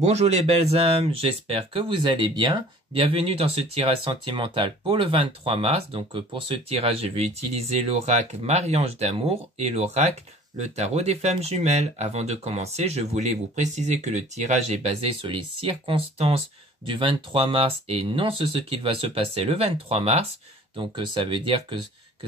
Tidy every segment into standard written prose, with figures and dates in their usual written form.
Bonjour les belles âmes, j'espère que vous allez bien. Bienvenue dans ce tirage sentimental pour le 23 mars. Pour ce tirage, je vais utiliser l'oracle Marie-Ange d'amour et l'oracle le tarot des flammes jumelles. Avant de commencer, je voulais vous préciser que le tirage est basé sur les circonstances du 23 mars et non sur ce qu'il va se passer le 23 mars. Ça veut dire que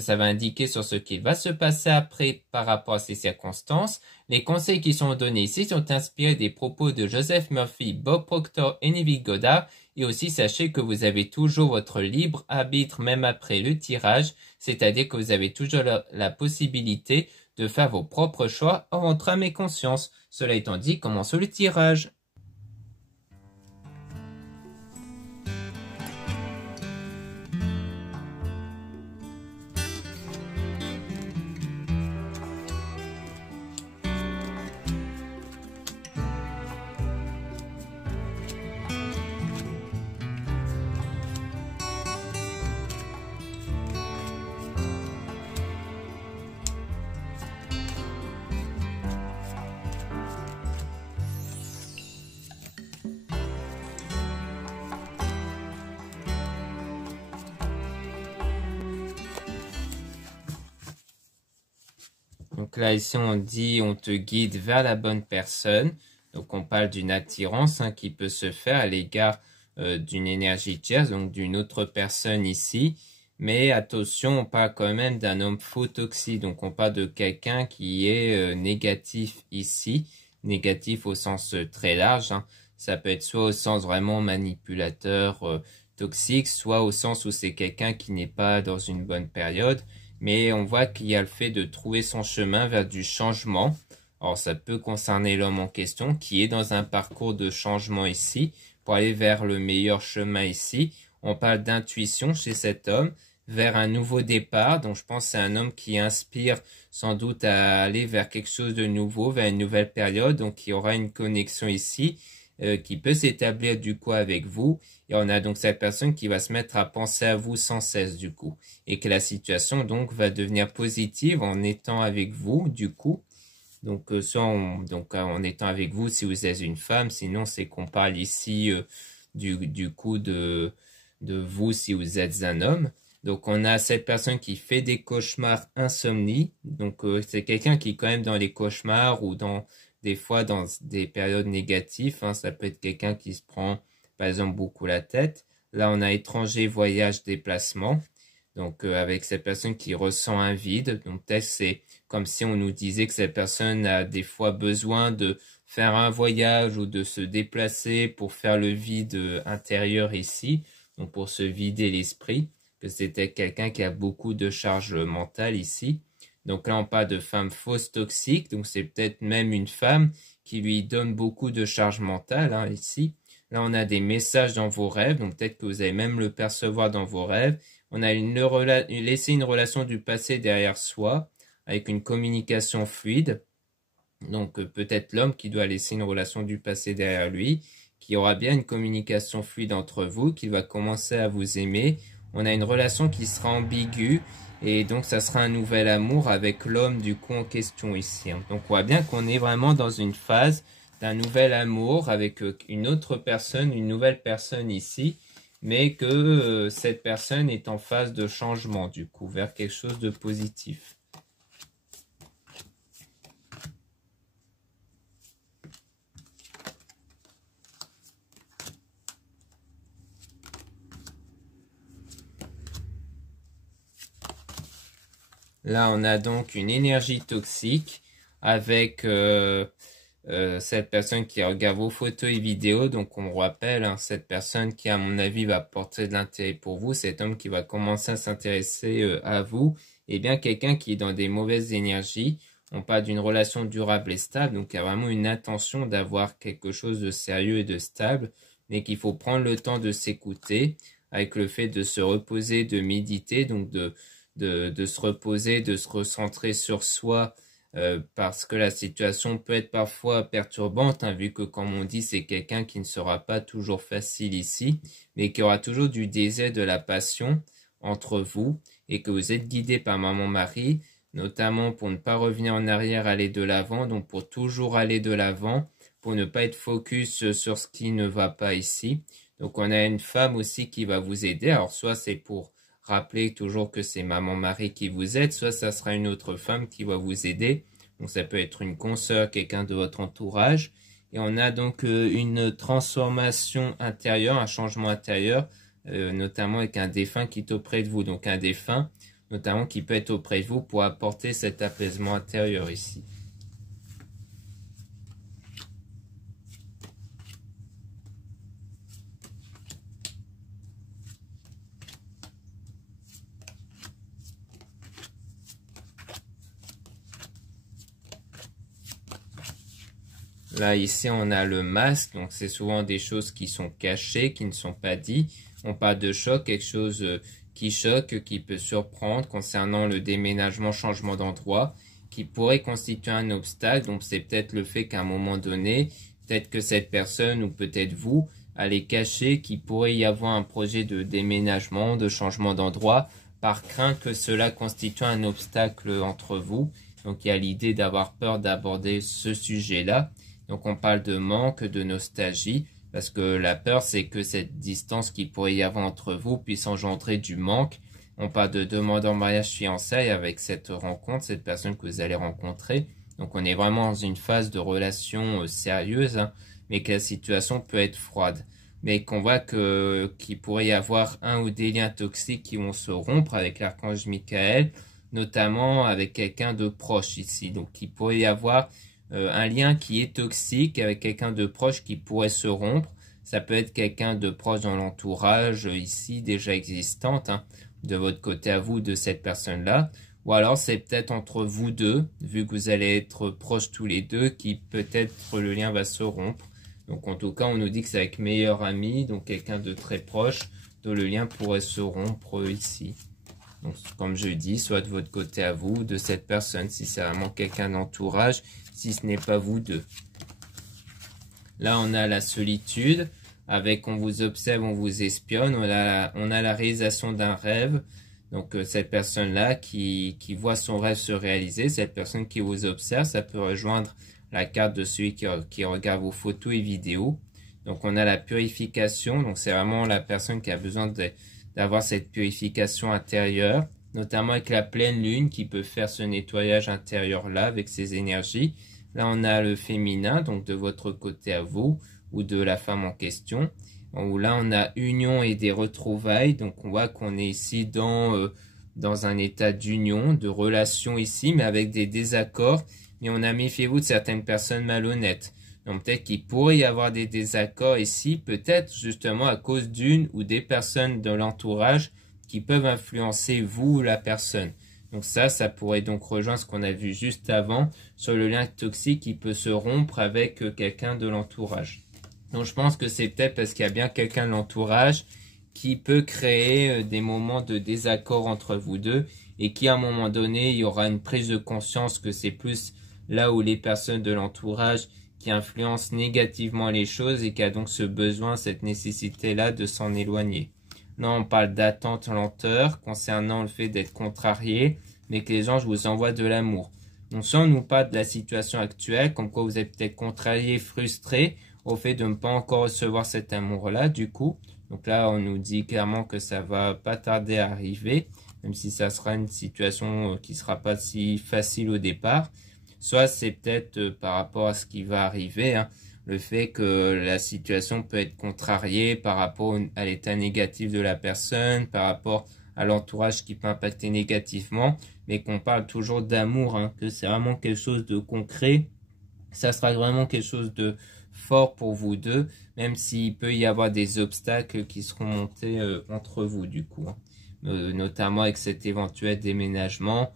ça va indiquer sur ce qu'il va se passer après par rapport à ces circonstances. Les conseils qui sont donnés ici sont inspirés des propos de Joseph Murphy, Bob Proctor et Neville Goddard. Et aussi, sachez que vous avez toujours votre libre arbitre même après le tirage, c'est-à-dire que vous avez toujours la possibilité de faire vos propres choix en votre âme et conscience. Cela étant dit, commençons le tirage. Donc là, ici, on dit on te guide vers la bonne personne. Donc on parle d'une attirance qui peut se faire à l'égard d'une énergie tierce, donc d'une autre personne ici. Mais attention, on parle quand même d'un homme faux toxique. Donc on parle de quelqu'un qui est négatif ici. Négatif au sens très large. Ça peut être soit au sens vraiment manipulateur, toxique, soit au sens où c'est quelqu'un qui n'est pas dans une bonne période. Mais on voit qu'il y a le fait de trouver son chemin vers du changement. Alors ça peut concerner l'homme en question qui est dans un parcours de changement ici pour aller vers le meilleur chemin ici. On parle d'intuition chez cet homme vers un nouveau départ. Donc je pense que c'est un homme qui inspire sans doute à aller vers quelque chose de nouveau, vers une nouvelle période. Donc il y aura une connexion ici qui peut s'établir du coup avec vous. Et on a donc cette personne qui va se mettre à penser à vous sans cesse du coup. Et que la situation donc va devenir positive en étant avec vous du coup. Donc en étant avec vous si vous êtes une femme. Sinon c'est qu'on parle ici du coup de vous si vous êtes un homme. Donc on a cette personne qui fait des cauchemars insomnie. Donc c'est quelqu'un qui est quand même dans les cauchemars ou des fois dans des périodes négatives. Ça peut être quelqu'un qui se prend par exemple beaucoup la tête. Là on a étranger, voyage, déplacement. Donc avec cette personne qui ressent un vide. Donc peut-être c'est comme si on nous disait que cette personne a des fois besoin de faire un voyage ou de se déplacer pour faire le vide intérieur ici. Donc pour se vider l'esprit. Que c'était quelqu'un qui a beaucoup de charge mentale ici. Donc là, on parle de femme fausse toxique. Donc c'est peut-être même une femme qui lui donne beaucoup de charge mentale ici. Là, on a des messages dans vos rêves. Donc peut-être que vous allez même le percevoir dans vos rêves. On a laissé une relation du passé derrière soi avec une communication fluide. Donc peut-être l'homme qui doit laisser une relation du passé derrière lui, qui aura bien une communication fluide entre vous, qui va commencer à vous aimer. On a une relation qui sera ambiguë et donc ça sera un nouvel amour avec l'homme du coup en question ici. Donc on voit bien qu'on est vraiment dans une phase d'un nouvel amour avec une autre personne, une nouvelle personne ici, mais que cette personne est en phase de changement du coup vers quelque chose de positif. Là, on a donc une énergie toxique avec cette personne qui regarde vos photos et vidéos. Donc, on rappelle, cette personne qui, à mon avis, va porter de l'intérêt pour vous. Cet homme qui va commencer à s'intéresser à vous. Et bien, quelqu'un qui est dans des mauvaises énergies. On parle d'une relation durable et stable. Donc, il y a vraiment une intention d'avoir quelque chose de sérieux et de stable. Mais qu'il faut prendre le temps de s'écouter avec le fait de se reposer, de méditer. Donc, de se reposer, de se recentrer sur soi parce que la situation peut être parfois perturbante vu que comme on dit c'est quelqu'un qui ne sera pas toujours facile ici mais qui aura toujours du désir, de la passion entre vous et que vous êtes guidé par Maman Marie notamment pour ne pas revenir en arrière, aller de l'avant, donc pour toujours aller de l'avant pour ne pas être focus sur ce qui ne va pas ici. Donc on a une femme aussi qui va vous aider. Alors soit c'est pour rappeler toujours que c'est maman Marie qui vous aide, soit ça sera une autre femme qui va vous aider. Donc ça peut être une consoeur, quelqu'un de votre entourage. Et on a donc une transformation intérieure, un changement intérieur, notamment avec un défunt qui est auprès de vous. Donc un défunt, notamment qui peut être auprès de vous pour apporter cet apaisement intérieur ici. Là, ici, on a le masque, donc c'est souvent des choses qui sont cachées, qui ne sont pas dites. On parle de choc, quelque chose qui choque, qui peut surprendre concernant le déménagement, changement d'endroit, qui pourrait constituer un obstacle. Donc, c'est peut-être le fait qu'à un moment donné, peut-être que cette personne ou peut-être vous allez cacher qu'il pourrait y avoir un projet de déménagement, de changement d'endroit, par crainte que cela constitue un obstacle entre vous. Donc, il y a l'idée d'avoir peur d'aborder ce sujet-là. Donc on parle de manque, de nostalgie, parce que la peur, c'est que cette distance qu'il pourrait y avoir entre vous puisse engendrer du manque. On parle de demande en mariage fiançailles avec cette rencontre, cette personne que vous allez rencontrer. Donc on est vraiment dans une phase de relation sérieuse, hein, mais que la situation peut être froide. Mais qu'on voit qu'il pourrait y avoir un ou des liens toxiques qui vont se rompre avec l'archange Michael, notamment avec quelqu'un de proche ici. Donc il pourrait y avoir un lien qui est toxique avec quelqu'un de proche qui pourrait se rompre. Ça peut être quelqu'un de proche dans l'entourage ici déjà existante, hein, de votre côté à vous, de cette personne-là. Ou alors c'est peut-être entre vous deux, vu que vous allez être proches tous les deux, qui peut-être le lien va se rompre. Donc en tout cas, on nous dit que c'est avec meilleur ami, donc quelqu'un de très proche, dont le lien pourrait se rompre ici. Donc comme je dis, soit de votre côté à vous, de cette personne, si c'est vraiment quelqu'un d'entourage, si ce n'est pas vous deux. Là, on a la solitude, avec on vous observe, on vous espionne, on a la réalisation d'un rêve. Donc, cette personne-là qui voit son rêve se réaliser, cette personne qui vous observe, ça peut rejoindre la carte de celui qui regarde vos photos et vidéos. Donc, on a la purification, donc c'est vraiment la personne qui a besoin d'avoir cette purification intérieure, notamment avec la pleine lune qui peut faire ce nettoyage intérieur-là avec ses énergies. Là, on a le féminin, donc de votre côté à vous, ou de la femme en question. Où là, on a union et des retrouvailles. Donc, on voit qu'on est ici dans un état d'union, de relation ici, mais avec des désaccords. Mais on a méfiez-vous de certaines personnes malhonnêtes. Donc, peut-être qu'il pourrait y avoir des désaccords ici, peut-être justement à cause d'une ou des personnes de l'entourage qui peuvent influencer vous ou la personne. Donc ça pourrait donc rejoindre ce qu'on a vu juste avant sur le lien toxique qui peut se rompre avec quelqu'un de l'entourage. Donc je pense que c'est peut-être parce qu'il y a bien quelqu'un de l'entourage qui peut créer des moments de désaccord entre vous deux et qui à un moment donné, il y aura une prise de conscience que c'est plus là où les personnes de l'entourage qui influencent négativement les choses et qui a donc ce besoin, cette nécessité-là de s'en éloigner. Là, on parle d'attente lenteur concernant le fait d'être contrarié, mais que les anges vous envoient de l'amour. Donc, soit on nous parle de la situation actuelle, comme quoi vous êtes peut-être contrarié, frustré au fait de ne pas encore recevoir cet amour-là, du coup. Donc là, on nous dit clairement que ça va pas tarder à arriver, même si ça sera une situation qui sera pas si facile au départ. Soit c'est peut-être par rapport à ce qui va arriver, hein, le fait que la situation peut être contrariée par rapport à l'état négatif de la personne, par rapport à l'entourage qui peut impacter négativement, mais qu'on parle toujours d'amour, hein, que c'est vraiment quelque chose de concret. Ça sera vraiment quelque chose de fort pour vous deux, même s'il peut y avoir des obstacles qui seront montés entre vous du coup, hein. Notamment avec cet éventuel déménagement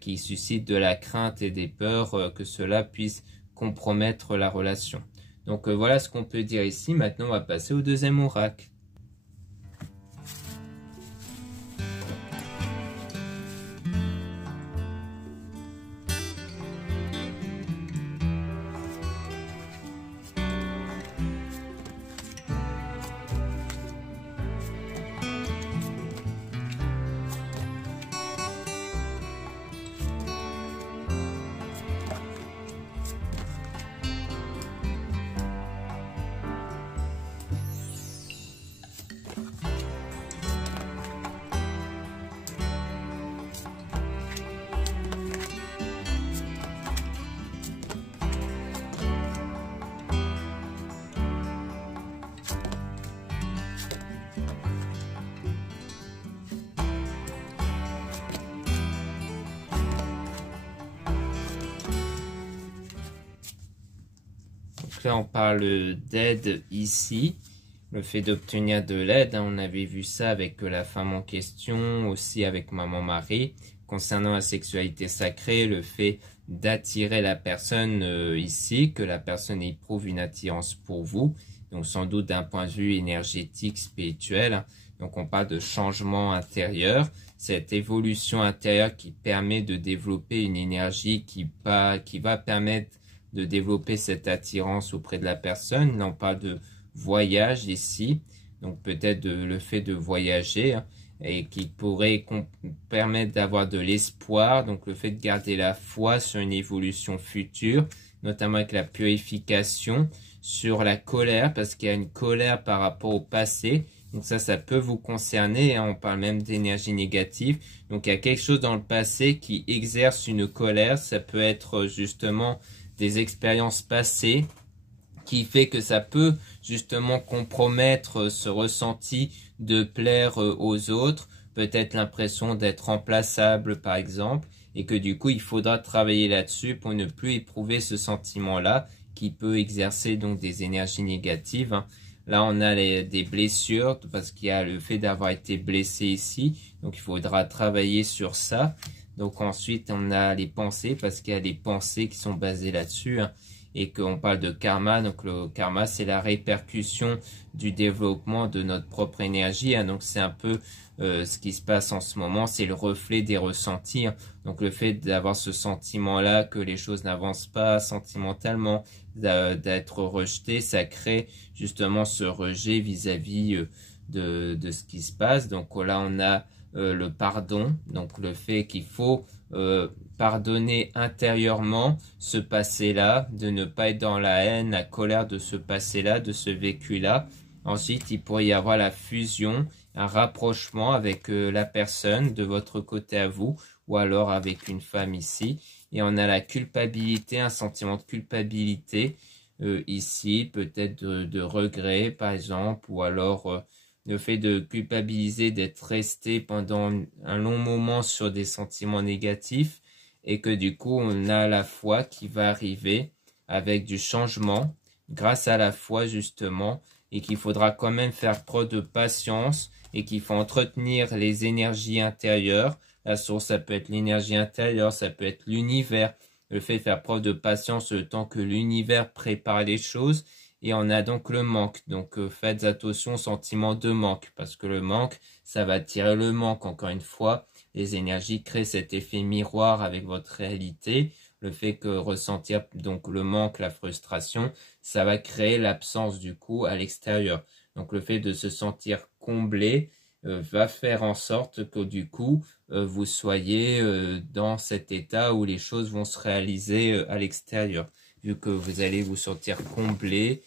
qui suscite de la crainte et des peurs que cela puisse compromettre la relation. Donc voilà ce qu'on peut dire ici. Maintenant, on va passer au deuxième oracle. là, on parle d'aide ici. Le fait d'obtenir de l'aide, on avait vu ça avec la femme en question, aussi avec Maman Marie. Concernant la sexualité sacrée, le fait d'attirer la personne ici, que la personne éprouve une attirance pour vous. Donc sans doute d'un point de vue énergétique, spirituel. Donc on parle de changement intérieur. Cette évolution intérieure qui permet de développer une énergie qui va permettre de développer cette attirance auprès de la personne. Là on parle de voyage ici. Donc peut-être le fait de voyager et qui pourrait permettre d'avoir de l'espoir. Donc le fait de garder la foi sur une évolution future, notamment avec la purification, sur la colère, parce qu'il y a une colère par rapport au passé. Donc ça peut vous concerner, hein. On parle même d'énergie négative. Donc il y a quelque chose dans le passé qui exerce une colère. Ça peut être justement des expériences passées qui fait que ça peut justement compromettre ce ressenti de plaire aux autres. Peut-être l'impression d'être remplaçable par exemple. Et que du coup il faudra travailler là-dessus pour ne plus éprouver ce sentiment-là qui peut exercer donc des énergies négatives, hein. Là, on a des blessures parce qu'il y a le fait d'avoir été blessé ici. Donc, il faudra travailler sur ça. Donc, ensuite, on a les pensées parce qu'il y a des pensées qui sont basées là-dessus, hein, et qu'on parle de karma. Donc, le karma, c'est la répercussion du développement de notre propre énergie, hein. Donc, c'est un peu ce qui se passe en ce moment. C'est le reflet des ressentis, hein. Donc, le fait d'avoir ce sentiment-là que les choses n'avancent pas sentimentalement, d'être rejeté, ça crée justement ce rejet vis-à-vis de ce qui se passe. Donc là, on a le pardon, donc le fait qu'il faut pardonner intérieurement ce passé-là, de ne pas être dans la haine, la colère de ce passé-là, de ce vécu-là. Ensuite, il pourrait y avoir la fusion, un rapprochement avec la personne de votre côté à vous, ou alors avec une femme ici. Et on a la culpabilité, un sentiment de culpabilité ici, peut-être de regret par exemple, ou alors le fait de culpabiliser d'être resté pendant un long moment sur des sentiments négatifs et que du coup on a la foi qui va arriver avec du changement grâce à la foi justement et qu'il faudra quand même faire preuve de patience et qu'il faut entretenir les énergies intérieures. La source, ça peut être l'énergie intérieure, ça peut être l'univers. Le fait de faire preuve de patience le temps que l'univers prépare les choses. Et on a donc le manque. Donc faites attention au sentiment de manque. Parce que le manque, ça va attirer le manque. Encore une fois, les énergies créent cet effet miroir avec votre réalité. Le fait que ressentir donc le manque, la frustration, ça va créer l'absence du coup à l'extérieur. Donc le fait de se sentir comblé va faire en sorte que du coup vous soyez dans cet état où les choses vont se réaliser à l'extérieur, vu que vous allez vous sentir comblé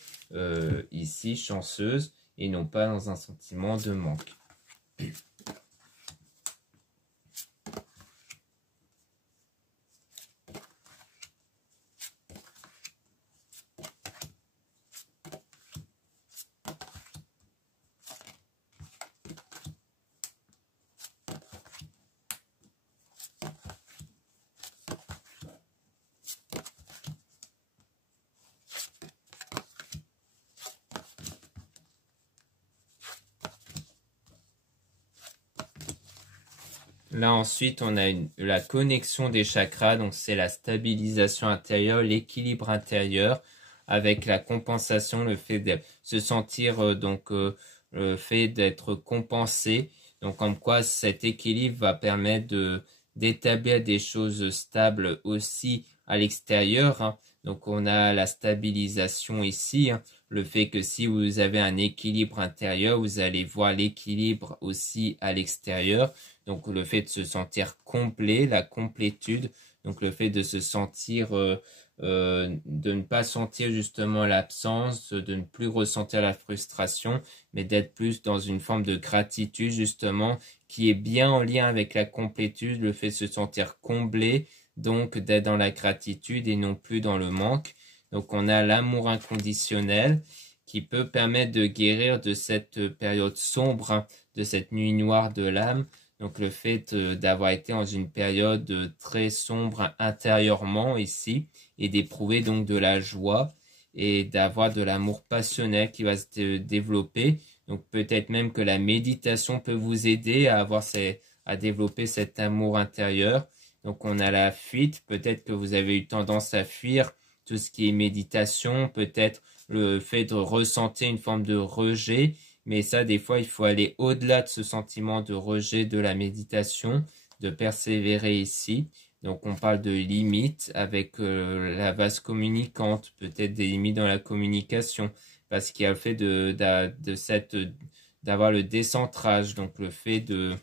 ici, chanceuse, et non pas dans un sentiment de manque. Là ensuite on a la connexion des chakras, donc c'est la stabilisation intérieure, l'équilibre intérieur avec la compensation, le fait de se sentir le fait d'être compensé. Donc comme quoi cet équilibre va permettre d'établir des choses stables aussi à l'extérieur, hein. Donc on a la stabilisation ici, hein. Le fait que si vous avez un équilibre intérieur, vous allez voir l'équilibre aussi à l'extérieur. Donc le fait de se sentir complet, la complétude, donc le fait de se sentir, de ne pas sentir justement l'absence, de ne plus ressentir la frustration, mais d'être plus dans une forme de gratitude justement, qui est bien en lien avec la complétude, le fait de se sentir comblé, donc d'être dans la gratitude et non plus dans le manque. Donc on a l'amour inconditionnel qui peut permettre de guérir de cette période sombre, hein, de cette nuit noire de l'âme. Donc le fait d'avoir été dans une période très sombre intérieurement ici et d'éprouver donc de la joie et d'avoir de l'amour passionnel qui va se développer. Donc peut-être même que la méditation peut vous aider à à développer cet amour intérieur. Donc on a la fuite, peut-être que vous avez eu tendance à fuir tout ce qui est méditation, peut-être le fait de ressentir une forme de rejet, mais ça des fois il faut aller au-delà de ce sentiment de rejet de la méditation, de persévérer ici. Donc on parle de limites avec la vase communicante, peut-être des limites dans la communication, parce qu'il y a le fait d'avoir le décentrage, donc le fait de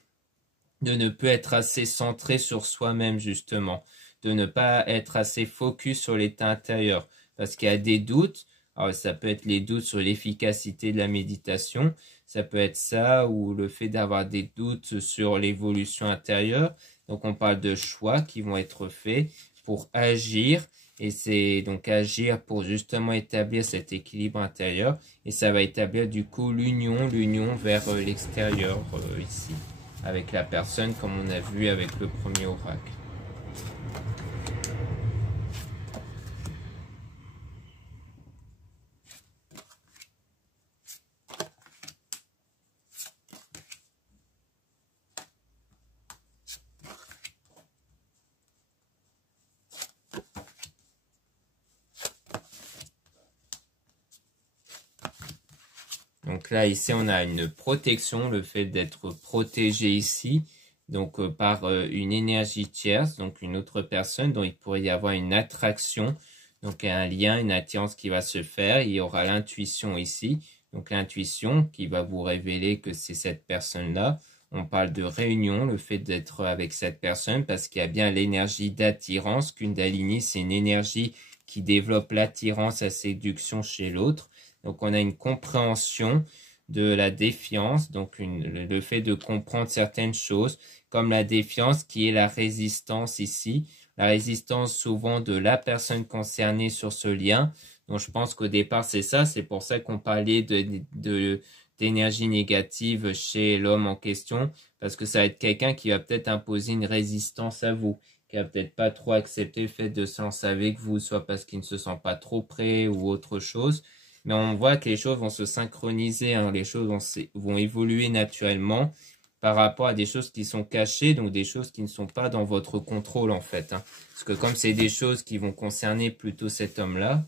ne plus être assez centré sur soi-même justement, de ne pas être assez focus sur l'état intérieur, parce qu'il y a des doutes. Alors ça peut être les doutes sur l'efficacité de la méditation, ça peut être ça, ou le fait d'avoir des doutes sur l'évolution intérieure. Donc on parle de choix qui vont être faits pour agir, et c'est donc agir pour justement établir cet équilibre intérieur, et ça va établir du coup l'union vers l'extérieur ici, avec la personne comme on a vu avec le premier oracle. Donc là, ici, on a une protection, le fait d'être protégé ici, donc par une énergie tierce, donc une autre personne, dont il pourrait y avoir une attraction, donc un lien, une attirance qui va se faire. Il y aura l'intuition ici, donc l'intuition qui va vous révéler que c'est cette personne-là. On parle de réunion, le fait d'être avec cette personne, parce qu'il y a bien l'énergie d'attirance. Kundalini, c'est une énergie qui développe l'attirance, la séduction chez l'autre. Donc, on a une compréhension de la défiance, donc le fait de comprendre certaines choses, comme la défiance qui est la résistance ici, la résistance souvent de la personne concernée sur ce lien. Donc, je pense qu'au départ, c'est ça, c'est pour ça qu'on parlait d'énergie négative chez l'homme en question, parce que ça va être quelqu'un qui va peut-être imposer une résistance à vous, qui va peut-être pas trop accepter le fait de se lancer avec vous, soit parce qu'il ne se sent pas trop prêt ou autre chose. Mais on voit que les choses vont se synchroniser, hein, les choses vont évoluer naturellement par rapport à des choses qui sont cachées, donc des choses qui ne sont pas dans votre contrôle en fait. Hein. Parce que comme c'est des choses qui vont concerner plutôt cet homme-là,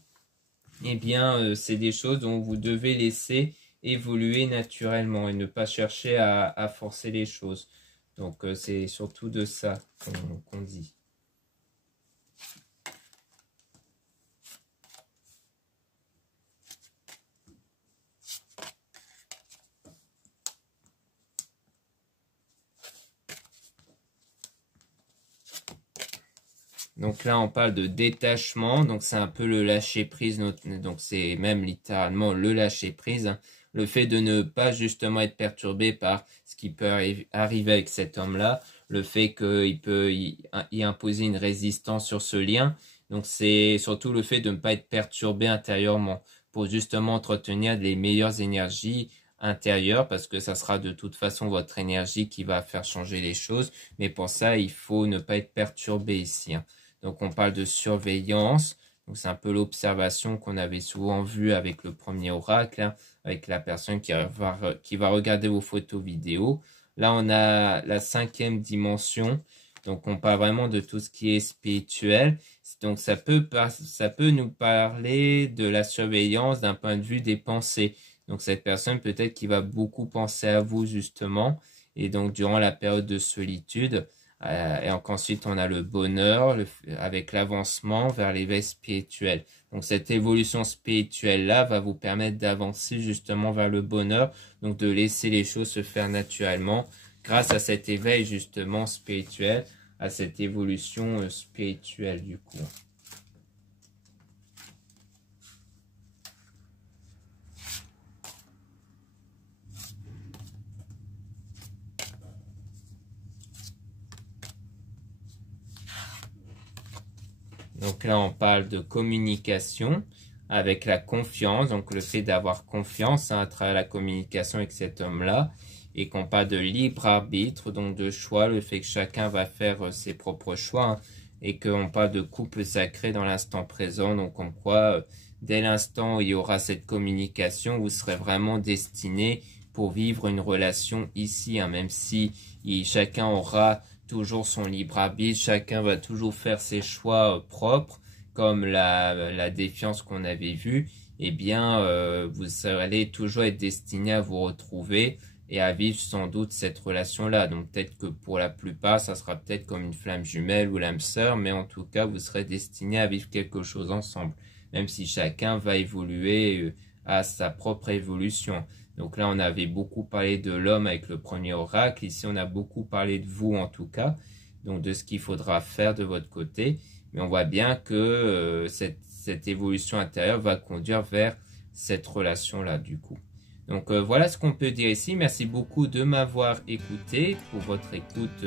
eh bien c'est des choses dont vous devez laisser évoluer naturellement et ne pas chercher à forcer les choses. Donc c'est surtout de ça qu'on dit. Donc là, on parle de détachement, donc c'est un peu le lâcher-prise, donc c'est même littéralement le lâcher-prise, hein. Le fait de ne pas justement être perturbé par ce qui peut arriver avec cet homme-là, le fait qu'il peut y imposer une résistance sur ce lien, donc c'est surtout le fait de ne pas être perturbé intérieurement, pour justement entretenir les meilleures énergies intérieures, parce que ça sera de toute façon votre énergie qui va faire changer les choses, mais pour ça, il faut ne pas être perturbé ici, hein. Donc on parle de surveillance, donc c'est un peu l'observation qu'on avait souvent vue avec le premier oracle, hein, avec la personne qui va regarder vos photos vidéos. Là on a la 5e dimension, donc on parle vraiment de tout ce qui est spirituel. Donc ça peut nous parler de la surveillance d'un point de vue des pensées. Donc cette personne peut-être qui va beaucoup penser à vous justement, et donc durant la période de solitude. Et donc ensuite, on a le bonheur avec l'avancement vers l'éveil spirituel. Donc cette évolution spirituelle-là va vous permettre d'avancer justement vers le bonheur, donc de laisser les choses se faire naturellement grâce à cet éveil justement spirituel, à cette évolution spirituelle du coup. Donc là, on parle de communication avec la confiance, donc le fait d'avoir confiance, hein, à travers la communication avec cet homme-là, et qu'on parle de libre arbitre, donc de choix, le fait que chacun va faire ses propres choix, hein, et qu'on parle de couple sacré dans l'instant présent, donc comme quoi dès l'instant où il y aura cette communication, vous serez vraiment destiné pour vivre une relation ici, hein, même si chacun aura toujours son libre arbitre, chacun va toujours faire ses choix propres, comme la défiance qu'on avait vue, eh bien, vous allez toujours être destiné à vous retrouver et à vivre sans doute cette relation-là. Donc peut-être que pour la plupart, ça sera peut-être comme une flamme jumelle ou l'âme sœur, mais en tout cas, vous serez destiné à vivre quelque chose ensemble, même si chacun va évoluer à sa propre évolution. Donc là, on avait beaucoup parlé de l'homme avec le premier oracle. Ici, on a beaucoup parlé de vous en tout cas, donc de ce qu'il faudra faire de votre côté. Mais on voit bien que cette évolution intérieure va conduire vers cette relation-là du coup. Donc voilà ce qu'on peut dire ici. Merci beaucoup de m'avoir écouté, pour votre écoute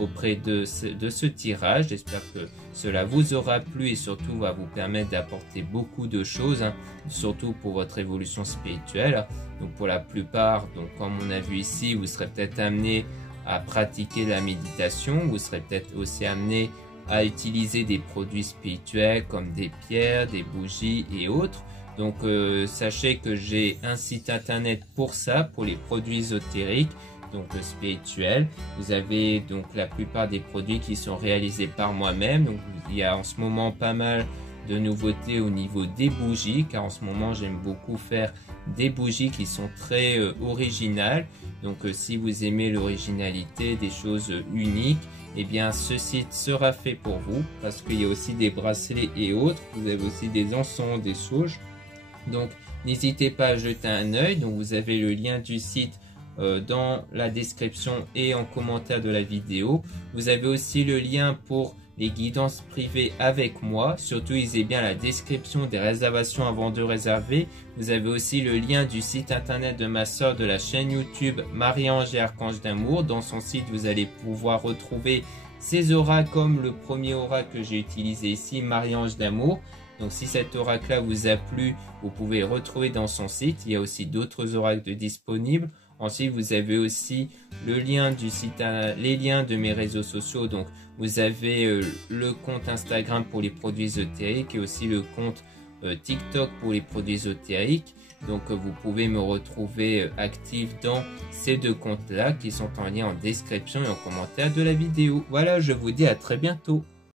auprès de ce tirage. J'espère que cela vous aura plu et surtout va vous permettre d'apporter beaucoup de choses, hein, surtout pour votre évolution spirituelle. Donc pour la plupart, donc comme on a vu ici, vous serez peut-être amené à pratiquer la méditation. Vous serez peut-être aussi amené à utiliser des produits spirituels comme des pierres, des bougies et autres. Donc sachez que j'ai un site internet pour ça, pour les produits ésotériques, donc spirituels. Vous avez donc la plupart des produits qui sont réalisés par moi-même. Donc il y a en ce moment pas mal de nouveautés au niveau des bougies, car en ce moment j'aime beaucoup faire des bougies qui sont très originales. Donc si vous aimez l'originalité, des choses uniques, eh bien ce site sera fait pour vous, parce qu'il y a aussi des bracelets et autres. Vous avez aussi des encens, des sauges. Donc n'hésitez pas à jeter un œil. Donc vous avez le lien du site dans la description et en commentaire de la vidéo. Vous avez aussi le lien pour les guidances privées avec moi. Surtout lisez bien la description des réservations avant de réserver. Vous avez aussi le lien du site internet de ma soeur de la chaîne YouTube Marie-Ange et Archange d'Amour. Dans son site vous allez pouvoir retrouver ces oracles comme le premier oracle que j'ai utilisé ici, Marie-Ange d'Amour. Donc si cet oracle-là vous a plu, vous pouvez le retrouver dans son site. Il y a aussi d'autres oracles disponibles. Ensuite, vous avez aussi le lien du site, les liens de mes réseaux sociaux. Donc vous avez le compte Instagram pour les produits ésotériques et aussi le compte TikTok pour les produits ésotériques. Donc vous pouvez me retrouver actif dans ces deux comptes-là qui sont en lien en description et en commentaire de la vidéo. Voilà, je vous dis à très bientôt.